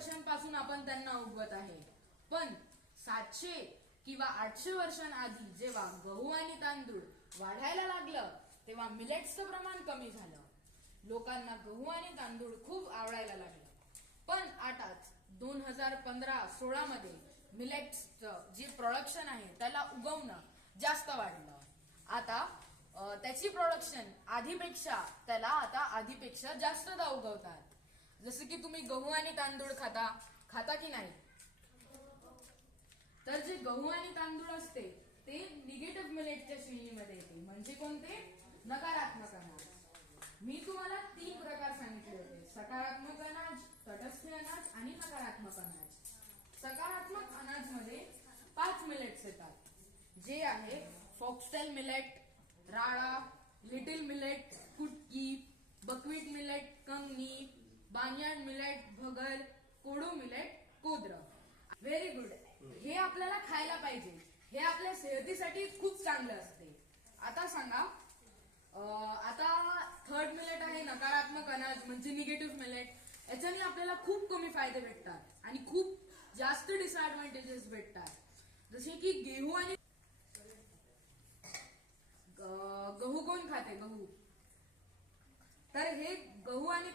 वर्षांपासून आपण त्यांना उगवत आहे, पण 700 किंवा 800 वर्षांआधी जेव्हा गहू आणि तांदूळ वाढायला लागलं तेव्हा मिलेट्सचं प्रमाण कमी झालं. लोकांना गहू आणि तांदूळ खूप आवडायला लागलं. पण आताच 2015-16 मध्ये मिलेट्सचं जे प्रोडक्शन आहे त्याला उगवणं जास्त वाढलं. आता त्याची प्रोडक्शन आधीपेक्षा जास्तदा उगवतात. जसं की तुम्ही गहू आणि तांदूळ खाता की नाही? तर जे गहू आणि तांदूळ असते ते निगेटिव्ह मिलेटच्या श्रेणीमध्ये येते. म्हणजे कोणते? नकारात्मक अनाज. मी तुम्हाला 3 प्रकार सांगितले होते: सकारात्मक अनाज, तटस्थ अनाज आणि नकारात्मक अनाज. सकारात्मक अनाज मध्ये 5 मिलेट्स येतात, जे आहे फॉक्सटेल मिलेट, राळा, लिटिल मिलेट, कुटकी, बकवीट मिलेट, कंगनी, बार्नयार्ड मिलेट, भगर, कोडो मिलेट, कोद्र. Very good. हे आपल्याला खायला पाहिजे. हे आपल्या सेहतीसाठी खूप चांगलं असते. आता सांगा, आता थर्ड मिलेट आहे नकारात्मक अनाज म्हणजे निगेटिव्ह मिलेट. याच्याने आपल्याला खूप कमी फायदे भेटतात आणि खूप जास्त डिसएडव्हान्टेजेस भेटतात. जसे की गहू कोण खाते? गहू. तर हे गहू आणि